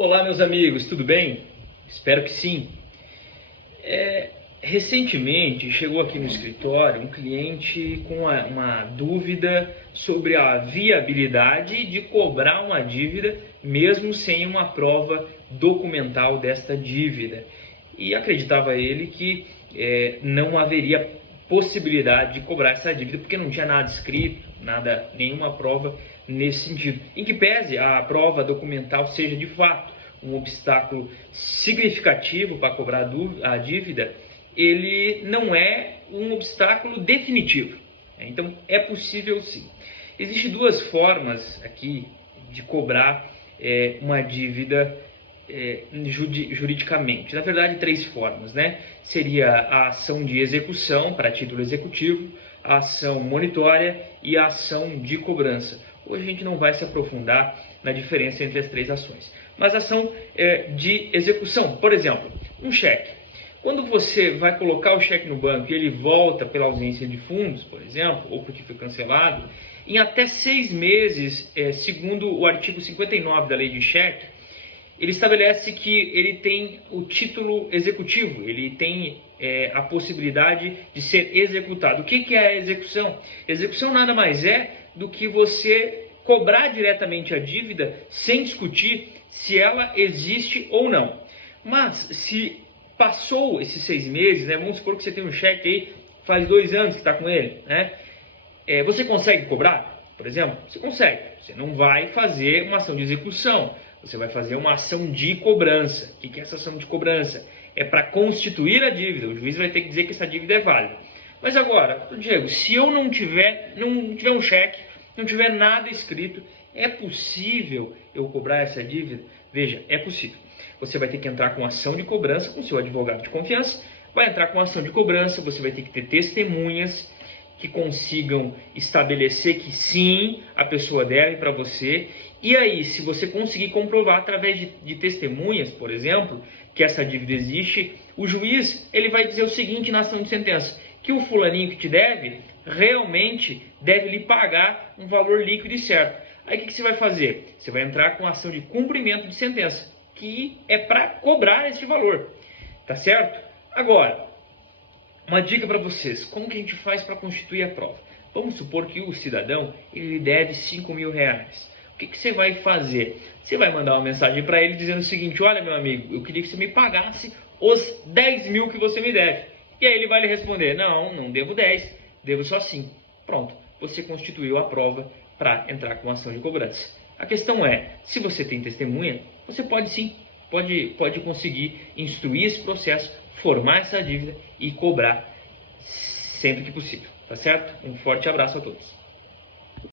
Olá, meus amigos, tudo bem? Espero que sim. Recentemente chegou aqui no escritório um cliente com uma dúvida sobre a viabilidade de cobrar uma dívida mesmo sem uma prova documental desta dívida. E acreditava ele que não haveria possibilidade de cobrar essa dívida porque não tinha nada escrito, nenhuma prova nesse sentido. Em que pese a prova documental seja de fato um obstáculo significativo para cobrar a dívida, ele não é um obstáculo definitivo. Então é possível sim. Existem duas formas aqui de cobrar uma dívida juridicamente. Na verdade, três formas, né? Seria a ação de execução para título executivo, a ação monitória e a ação de cobrança. Hoje a gente não vai se aprofundar na diferença entre as três ações. Mas a ação de execução, por exemplo, um cheque. Quando você vai colocar o cheque no banco e ele volta pela ausência de fundos, por exemplo, ou porque foi cancelado, em até 6 meses, segundo o artigo 59 da lei de cheque, ele estabelece que ele tem o título executivo, ele tem a possibilidade de ser executado. O que é a execução? Execução nada mais é do que você cobrar diretamente a dívida sem discutir se ela existe ou não. Mas se passou esses 6 meses, né, vamos supor que você tem um cheque aí, faz 2 anos que está com ele, né? Você consegue cobrar, por exemplo? Você consegue. Você não vai fazer uma ação de execução. Você vai fazer uma ação de cobrança. O que é essa ação de cobrança? É para constituir a dívida. O juiz vai ter que dizer que essa dívida é válida. Mas agora, Diego, se eu não tiver um cheque, não tiver nada escrito, é possível eu cobrar essa dívida? Veja, é possível. Você vai ter que entrar com ação de cobrança com seu advogado de confiança, vai entrar com ação de cobrança, você vai ter que ter testemunhas que consigam estabelecer que sim, a pessoa deve para você. E aí, se você conseguir comprovar através de testemunhas, por exemplo, que essa dívida existe, o juiz ele vai dizer o seguinte na ação de sentença, que o fulaninho que te deve, realmente deve lhe pagar um valor líquido e certo. Aí o que você vai fazer? Você vai entrar com ação de cumprimento de sentença, que é para cobrar este valor, tá certo? Agora, uma dica para vocês, como que a gente faz para constituir a prova? Vamos supor que o cidadão ele deve 5 mil reais. O que você vai fazer? Você vai mandar uma mensagem para ele dizendo o seguinte, olha meu amigo, eu queria que você me pagasse os 10 mil que você me deve. E aí ele vai lhe responder, não devo 10, devo só 5. Pronto, você constituiu a prova para entrar com ação de cobrança. A questão é, se você tem testemunha, você pode sim, pode conseguir instruir esse processo, formar essa dívida e cobrar sempre que possível, tá certo? Um forte abraço a todos.